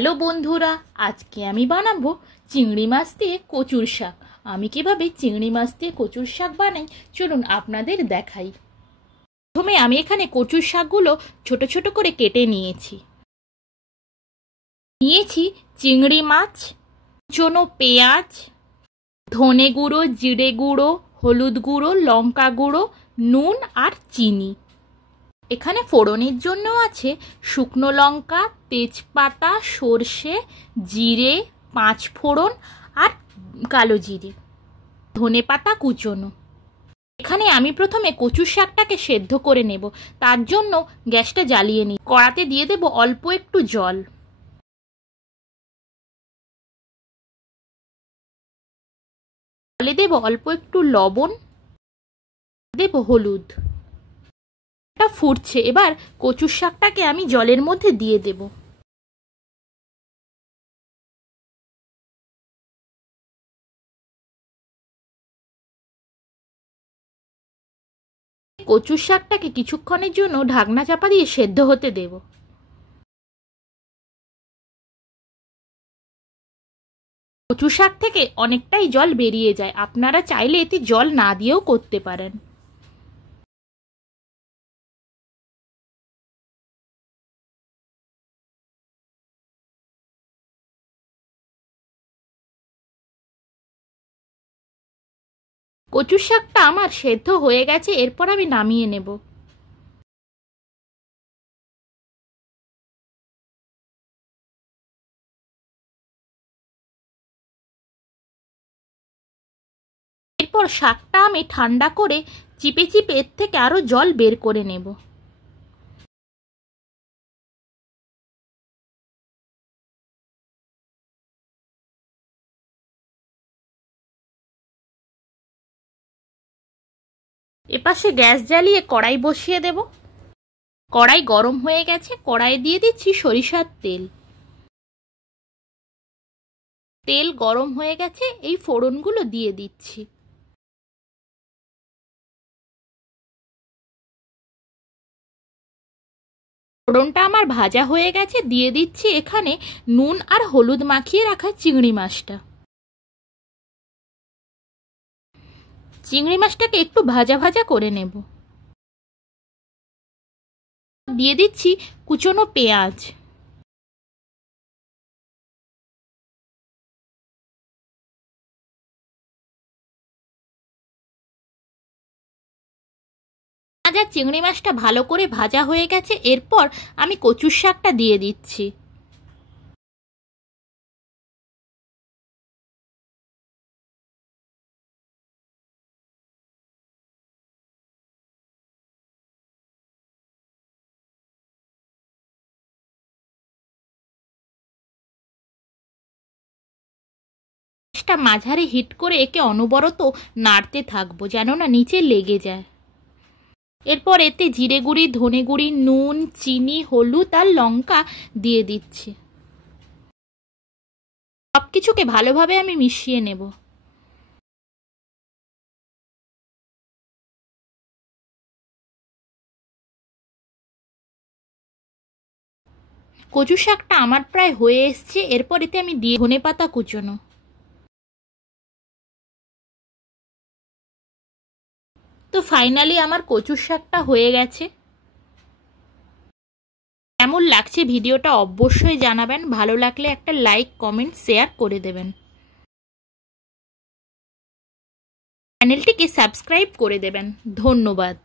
Hello বন্ধুরা, আজকে আমি বানাবো চিংড়ি মাছ দিয়ে কচুর শাক। আমি কিভাবে চিংড়ি মাছ দিয়ে কচুর শাক বানাই চলুন আপনাদের দেখাই। প্রথমে আমি এখানে কচুর শাকগুলো ছোট ছোট করে কেটে নিয়েছি। চিংড়ি মাছ, কুচনো পেঁয়াজ, ধনে গুঁড়ো, জিরে গুঁড়ো, হলুদ গুঁড়ো, লঙ্কা গুঁড়ো, নুন আর চিনি। এখানে ফোড়নের জন্য আছে শুকনো লঙ্কা, তেজপাতা, সর্ষে, জিরে, 5 ফোড়ন আর কালো জিরে, ধনেপাতা কুচনো। এখানে আমি প্রথমে কচুর শাকটাকে সেদ্ধ করে নেব। তার জন্য গ্যাসটা জ্বালিয়ে নিই। কড়াতে দিয়ে দেব অল্প একটু জল, জলে দেব অল্প একটু লবণ, দেব হলুদ। ফুটছে, এবার কচুর শাকটাকে আমি জলের মধ্যে দিয়ে দেব। কচুর শাকটাকে কিছুক্ষণের জন্য ঢাকনা চাপা দিয়ে সেদ্ধ হতে দেব। কচু শাক থেকে অনেকটাই জল বেরিয়ে যায়, আপনারা চাইলে এতে জল না দিয়েও করতে পারেন। কচুর শাকটা আমার সেদ্ধ হয়ে গেছে, এরপর আমি নামিয়ে নেব। এরপর শাকটা আমি ঠান্ডা করে চিপে চিপে এর থেকে আরো জল বের করে নেব। এপাশে গ্যাস জ্বালিয়ে কড়াই বসিয়ে দেব। কড়াই গরম হয়ে গেছে, কড়াইয়ে দিয়ে দিচ্ছি সরিষার তেল। তেল গরম হয়ে গেছে, এই ফোড়নগুলো দিয়ে দিচ্ছি। ফোড়নটা আমার ভাজা হয়ে গেছে, দিয়ে দিচ্ছি এখানে নুন আর হলুদ মাখিয়ে রাখা চিংড়ি মাছটা। চিংড়ি মাছটাকে একটু ভাজা ভাজা করে নেব। দিয়ে দিচ্ছি কুচনো পেঁয়াজ, চিংড়ি মাছটা ভালো করে ভাজা হয়ে গেছে, এরপর আমি কচুর শাকটা দিয়ে দিচ্ছি। মাঝারি হিট করে একে অনবরত নাড়তে থাকবো যেন না নিচে লেগে যায়। এরপর এতে জিরে গুঁড়ি, ধনে গুঁড়ি, নুন, চিনি, হলুদ আর লঙ্কা দিয়ে দিচ্ছি। সবকিছুকে ভালোভাবে আমি মিশিয়ে নেব। কচু শাকটা আমার প্রায় হয়ে এসছে, এরপর এতে আমি দিয়ে ধনেপাতা কুচনো। তো ফাইনালি আমার কচুর শাকটা হয়ে গেছে। কেমন লাগছে ভিডিওটা অবশ্যই জানাবেন। ভালো লাগলে একটা লাইক, কমেন্ট, শেয়ার করে দেবেন। চ্যানেলটিকে সাবস্ক্রাইব করে দেবেন। ধন্যবাদ।